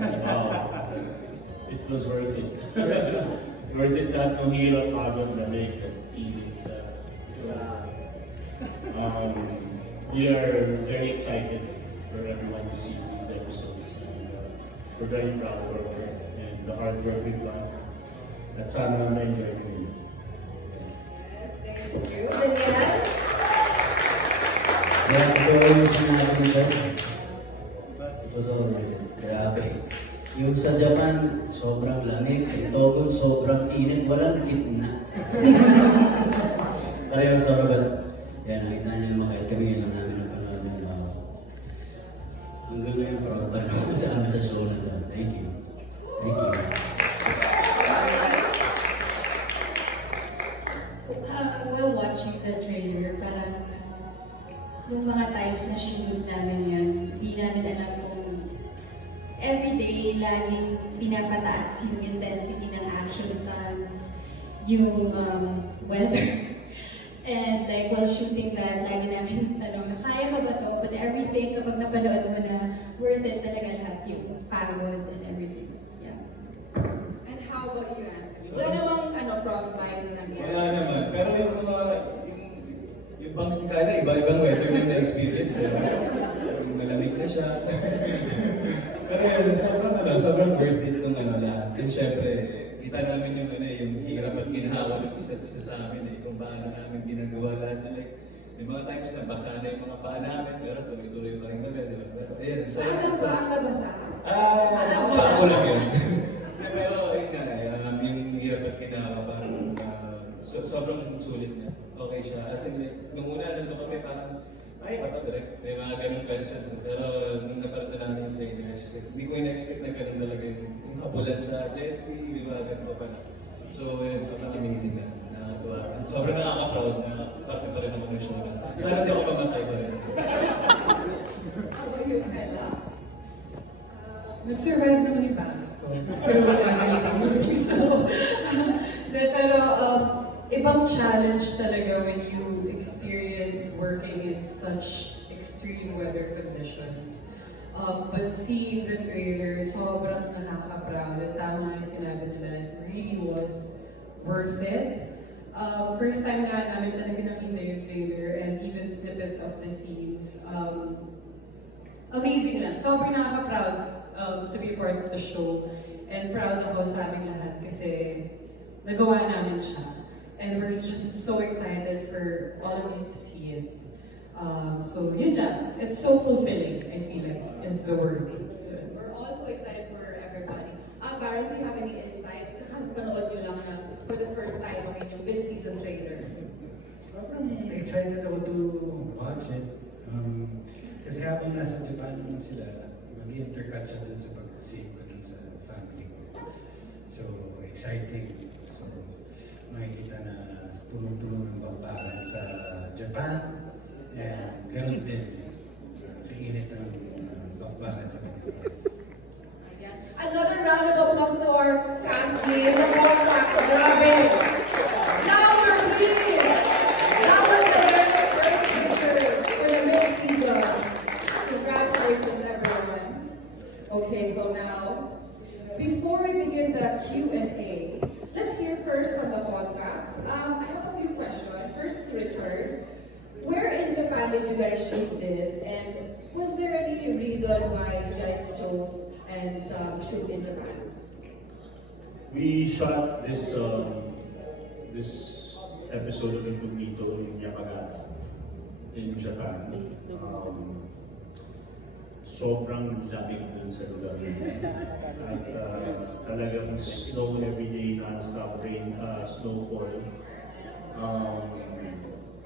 Wow. It was worth it. Worth it lahat ng hirap, pagod, lamig, at init sa... We are very excited for everyone to see these episodes. And, we're very proud of our work and the hard work we've done. At sana na-enjoy ko yun. Thank you. Daniel? Yeah, ito yung sinabi ko siya. It was all worth it. Grabe. Yung sa Japan, sobrang lamig. Sa Itogon, sobrang init. Walang gitna. Pareho sa Robert. Yan, nakita niyo naman kahit kami lang namin ang panood ng hanggang ngayon, proud pa rin ako sa amin sa show na ito. Thank you. Thank you. While watching the trailer, parang nung mga times na shoot namin yun, hindi namin alam kung everyday laging pinapataas yung intensity ng action stunts, yung weather. And like while shooting that, lagi namin tanong na kaya ba ba to? But everything, kapag napanood mo na, worth it talaga lahat yung pagod and everything. Yeah. And how about you, Anthony? Wala namang frostbite na nangyari. Wala naman. Pero yung mga, yung bangs ni Kyla, iba-ibang weather din na experience. Yung malamig na siya. Pero yun, sobrang worth it nung lahat. And syempre, kita namin yung hirap at ginhawa ng isa't isa sa amin kung paano namin ginagawa lahat na may mga times na basa na yung mga paa namin, pero tuloy-tuloy pa rin kami, di ba? Ayun, Paano pa ang nabasa? Saan ko lang yun. Pero ayun nga, yung hirap at ginhawa, parang sobrang sulit niya. Okay siya. As in, nung una, nandun kami parang, ay, ba't direct? May mga ganun questions. Pero nung napanood namin yung trailers, hindi ko in-expect na ganun talaga yung habulan sa jet ski, di ba? Ganun pa pala. So, yun, sobrang amazing na. Nakakatuwa. At sobrang nakaka-proud na parte pa rin ako ng show na. Sana di ako mamatay pa rin. How about you, Kyla? Nag-survive naman ni Banks ko. Pero wala everything. So, pero ibang challenge talaga when you experience working in such extreme weather conditions. But seeing the trailer, sobrang nakaka-proud. At tama yung sinabi nila, it really was worth it. First time nga namin talaga nakita yung trailer and even snippets of the scenes. Amazing lang. Sobrang nakaka-proud to be a part of the show. And proud ako sa aming lahat kasi nagawa namin siya. And we're just so excited for all of you to see it. So yun lang. It's so fulfilling, I feel like, is the word. We're also excited for everybody. Baron, do you have any insights? Nakapanood nyo lang na for the first time ang inyong mid-season trailer. I'm excited ako to watch it. Kasi habang nasa Japan naman sila, mag-intercut siya dun sa pag-save ko dun sa family ko. So, exciting. So, makikita na tulong-tulong ng bakbakan sa Japan. And ganun din, kainit ng bakbakan sa Pilipinas. Another round of applause to our cast list. The Horcrux, grabe! Louder, please! That was the very first picture for the mid-season. Congratulations, everyone. Okay, so now, before we begin the Q&A, let's hear first from the Horcrux. I have a few questions. First, Richard. Where in Japan did you guys shoot this? And was there any reason why you guys chose and shoot in Japan? We shot this episode of Incognito in Yamagata, in Japan. Sobrang lamig dun sa lugar. At talagang snow every day, non-stop rain, snowfall.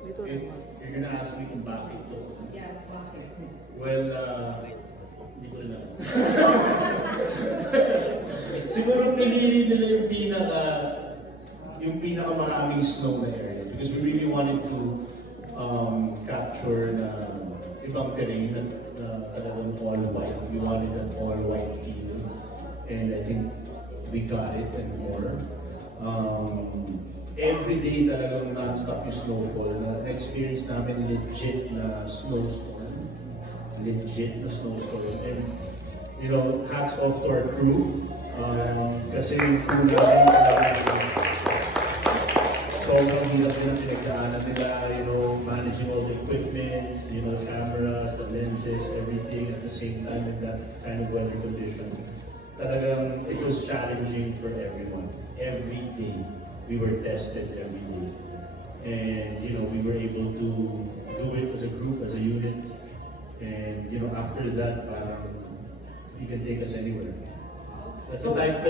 If you're gonna ask me kung bakit to, Yes, bakit? well, hindi ko alam. Siguro pinili nila yung pinaka-maraming snow na area because we really wanted to capture the ibang terrain na talagang all white. We wanted an all white feel and I think we got it and more. Every day talagang non-stop yung snowfall. Na-experience namin legit na snowstorm. Legit na snowstorm. And you know, hats off to our crew. Kasi yung crew namin talaga sobrang hirap din ang pinagdaanan nila, you know, managing all the equipment, you know, the cameras, the lenses, everything at the same time in that kind of weather condition. Talagang it was challenging for everyone. Every day, we were tested every day. And, you know, we were able to do it as a group, as a unit. And, you know, after that, you can take us anywhere. That's a type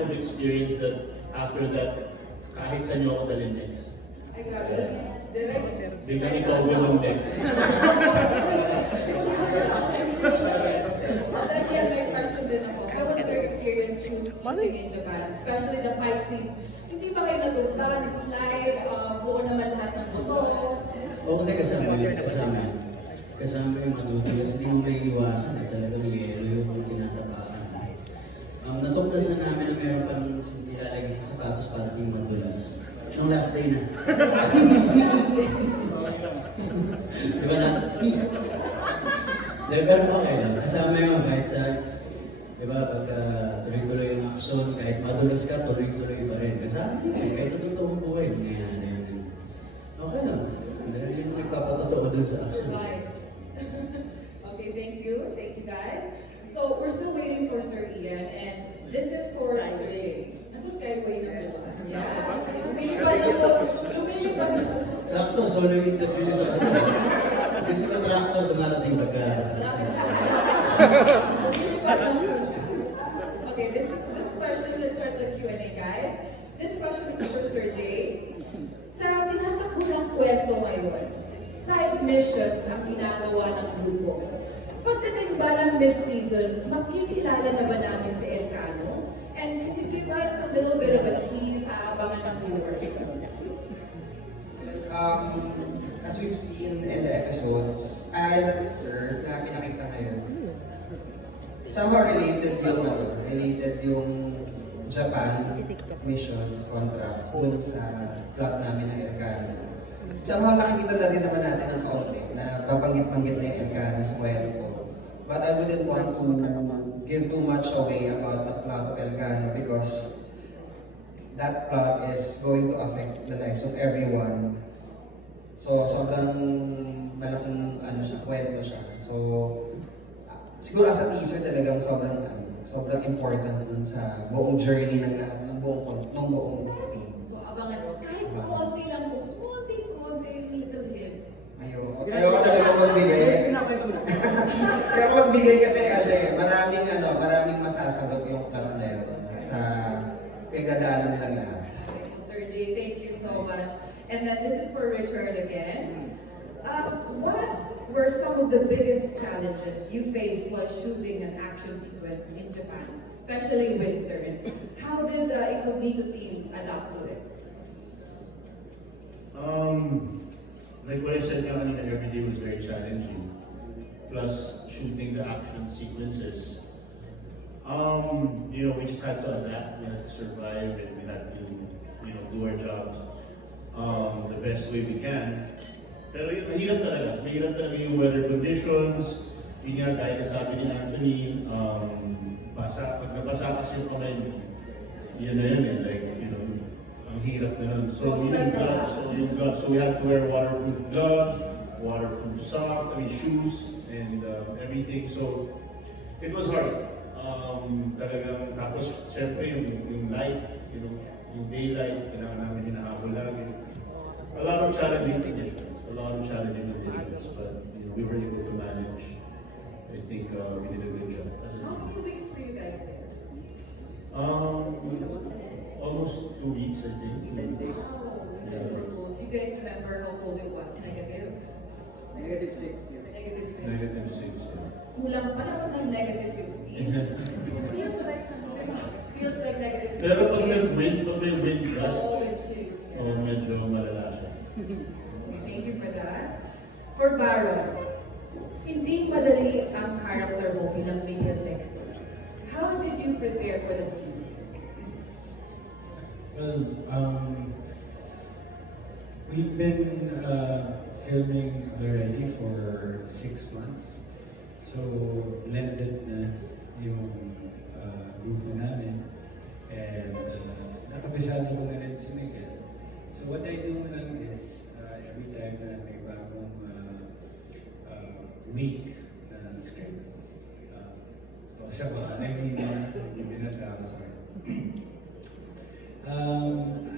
of experience that after that, kahit saan nyo ako dalhin next. Ay, grabe. Direct. Biglang ikaw ng next. That's yet my question din ako. How was your experience shooting in Japan? Especially the fight scenes. Hindi ba kayo natutuwa? Nag-slide, buo naman lahat ng buto. Oo, hindi kasama yung madudulas, hindi mo may iwasan at talagang yelo yung tinatapakan. Natuklasan namin na meron pang nilalagay sa sapatos para di madulas. Nung last day na. Di ba na? Di, pero okay lang. Kasama yung kahit sa, di ba, pagka tuloy-tuloy yung action, kahit madulas ka, tuloy-tuloy pa rin. Kasama yun, kahit sa totoong buhay, nangyayari yun. Okay lang. Dahil yun yung nagpapatotoo dun sa action. Okay, thank you. Thank you guys. So we're still waiting for Sir Ian, and this is for Sir Jay. Nasa Skyway na po. Yeah. Lumilipad na po. Lumilipad na po. Sakto, solo yung interview niya sa ako. Kasi ka tractor dumarating pagka... Lumilipad na po siya. Okay, this question, let's start the Q&A, guys. This question is for Sir Jay. Sa tinatakbulang kwento ngayon, side missions ang ginagawa ng grupo. Pagdating ba ng mid-season, makikilala na ba namin si Elcano? And can you give us a little bit of a tease sa abangan ng viewers? As we've seen in the episodes, in the teaser na pinakita ngayon, somehow related yung Japan mission contract dun sa plot namin ng Elcano. Somehow nakikita na din naman natin ng kaunti na babanggit-banggit na yung Elcano sa kwento. But I wouldn't want to give too much away about the plot of Elcano because that plot is going to affect the lives of everyone. So, sobrang malaking kwento siya. So, siguro as a teaser talagang sobrang important dun sa buong journey ng lahat, ng buong team. So abangan mo, kahit konti lang po, konti, little hint. Ayoko talaga magbigay. Ayoko magbigay kasi maraming masasagot yung plot na yun sa pinagdadaanan nilang lahat. Okay, Sir Jay, thank you so much. And then this is for Richard again. What were some of the biggest challenges you faced while shooting an action sequence in Japan, especially winter? How did the Incognito team adapt to it? Like what I said kanina, every day was very challenging. Plus shooting the action sequences. You know, we just had to adapt, we had to survive, and we had to, you know, do our jobs the best way we can. Pero yun, mahirap talaga yung weather conditions. Yun nga, gaya sabi ni Anthony, pag nabasa kasi yung kamay mo, yun na yun, like, you know, ang hirap na nun. So we had to wear waterproof gloves, waterproof socks, shoes, and everything. So it was hard. Talagang, tapos siyempre yung light, you know, yung daylight, kailangan namin hinahabol lagi. A lot of challenging conditions, but you know, we were able to manage. I think we did a good job. How many weeks were you guys there? Almost 2 weeks, I think. Super cold. Do you guys remember how cold it was? Negative? -6. Negative 6. -6. Kulang pa naman ng negative 15. Feels like negative 15. Pero pag may wind gust, with chill. medyo malala siya. Okay, thank you for that. For Baron, hindi madali ang character mo bilang Miguel Lexo. How did you prepare for the scenes? Well, we've been filming already for 6 months. So, blended na yung grupo namin. And nakabisado ko na rin si Miguel. So what I do lang is, every time na may bagong week na script, sa ba, hindi binata ako sa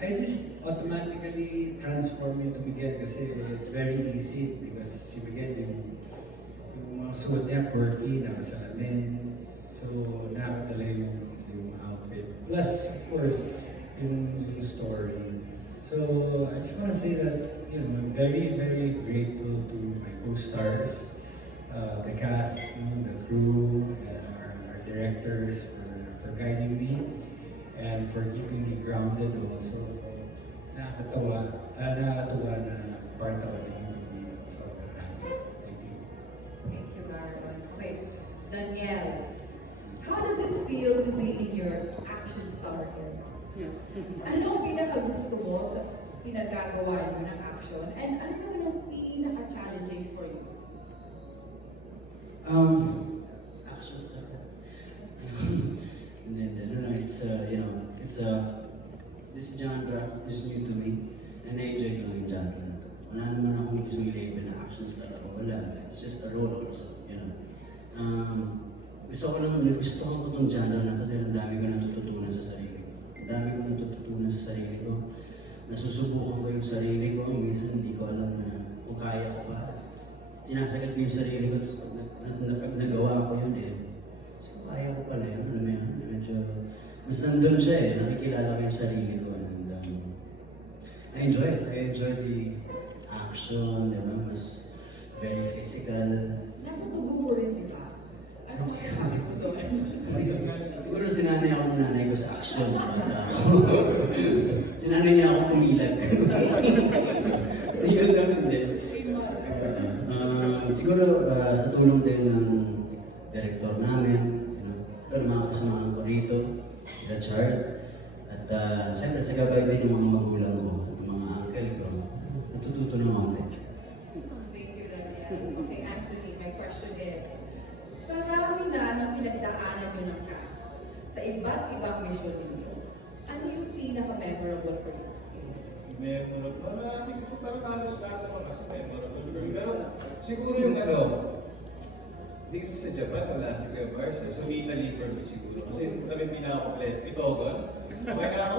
I just automatically transform into Miguel kasi it's very easy because si Miguel yung mga suot niya quirky, nakasalamin. So nakakadala yung outfit. Plus, of course, yung story. So I just want to say that I'm very, very grateful to my co-stars, the cast, the crew, and our directors for guiding me and for keeping me grounded also. Nakakatuwa na part ako ng movie. So happy. Thank you. Thank you, Marlon. Okay, Danielle, how does it feel to be in your action star film? Ano ang pinakagusto mo sa pinagagawa mo ng action? And ano naman ang pinaka-challenging for you? Action star. And then, this genre is new to me, and I-enjoy ko yung genre na to. Wala naman akong gusto i-label na action star ako. Wala. It's just a role also, Gusto ko itong genre na to dahil ang dami ko natututunan sa sarili ko. Ang dami ko natututunan sa sarili ko. Nasusubukan ko yung sarili ko. Minsan hindi ko alam na kung kaya ko pa. Sinasagat ko yung sarili ko. Pag nagawa ko yun so kaya ko pala yun. Alam mo yun? Medyo, mas nandun siya nakikilala ko yung sarili ko. And I enjoy it. I enjoy the action, mas very physical. Nasa dugo mo rin, di ba? Ano masasabi mo doon? Siguro sinanay ako ng nanay ko sa action. Sinanay niya ako pumilag. Yun naman din. Siguro sa tulong din ng director namin, at mga kasamahan ko rito, Richard, at siyempre sa gabay din ng mga magulang ko at mga uncle ko, natututo ng konti. Thank you, Daniel. Okay, Anthony, my question is, sa dami na ng pinagdaanan nyo ng cast, sa iba't ibang mission ninyo, ano yung pinaka-memorable for you? Memorable? Marami kasi parang halos lahat naman kasi memorable. Pero siguro yung hindi kasi sa Japan, wala si Kuya Bars. So Italy for me siguro. Kasi kami pinaka-complete. Ito ako. Okay na ako.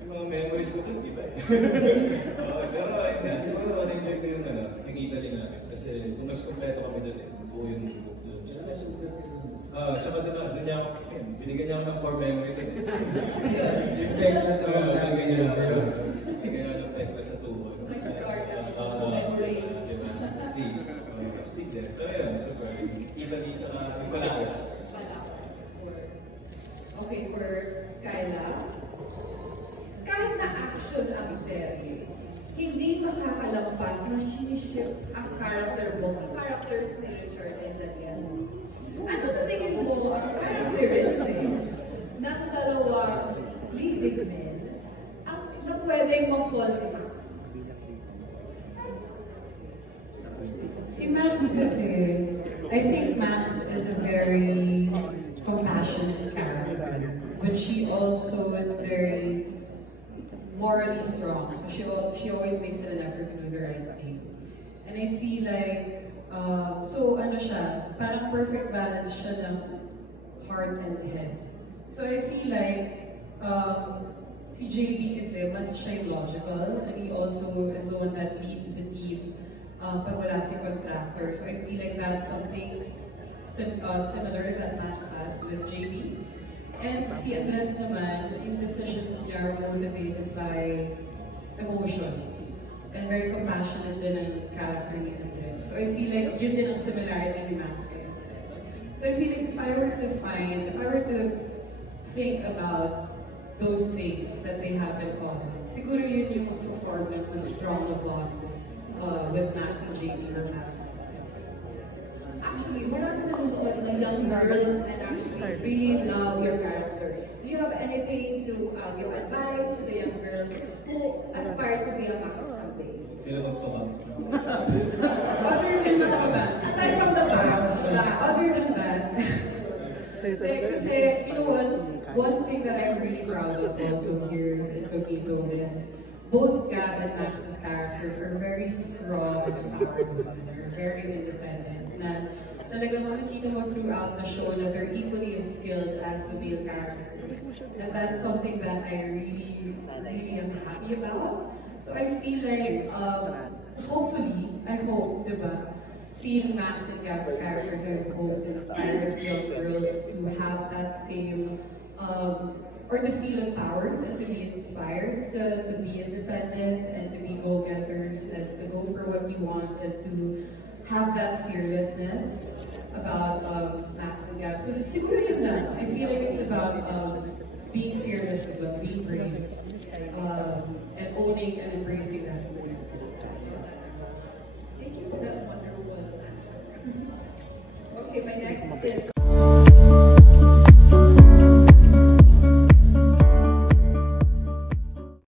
Yung mga memories ko doon, iba pero ayun nga, siguro na-enjoy ko yung Italy namin. Kasi kung mas kompleto kami doon, buo yung group doon. Tsaka diba, doon niya ako, binigyan niya ako ng core memory doon. Yung teklat naman namin yun sa'yo. Binigyan niya ng teklat sa tuhod. My start at memory. Please, stick there. So yun, super. Italy, tsaka yung Malaya. Of course. Okay, for Kyla, kahit na action ang serye, hindi makakalampas na siniship ang character mo sa characters ni Richard and Daniel. Ano sa tingin mo ang characteristics ng dalawang leading men na pwedeng ma-fall si Max? Si Max kasi, I think Max is a very compassionate character, but she also is very morally strong. So she always makes it an effort to do the right thing. And I feel like, parang perfect balance siya ng heart and head. So I feel like, si JB kasi mas siya yung logical, and he also is the one that leads the team pag wala si contractor. So I feel like that's something similar that Max has with JB. And si Andres naman, yung decisions niya are motivated by emotions. And very compassionate din ang character ni Andres. So I feel like yun din ang similarity ni Max kay Andres. So I feel like if I were to think about those things that they have in common, siguro yun yung performance was strong bond with Max and JP or Max and Andres. Actually, marami nanonood ng young girls and actually really love your character. Do you have anything to give advice to the young girls who aspire to be a Max someday? Sila magpapams. Other than that, Aside from the bangs, other than that, Kasi, you know what, one thing that I'm really proud of also here in Coquito is both Gab and Max's characters are very strong and powerful. They're very independent. Na talagang makikita mo throughout the show na they're equally as skilled as the male characters. And that's something that I really, really am happy about. So I feel like, hopefully, I hope, diba, seeing Max and Gab's characters, I hope inspires young girls to have that same, or to feel empowered and to be inspired, to be independent and to be go-getters and to go for what you want and to have that fearlessness about Max and Gab. So siguro yun lang. I feel like it's about being fearless as well, being brave, and owning and embracing that. Thank you for that wonderful answer. Okay, my next is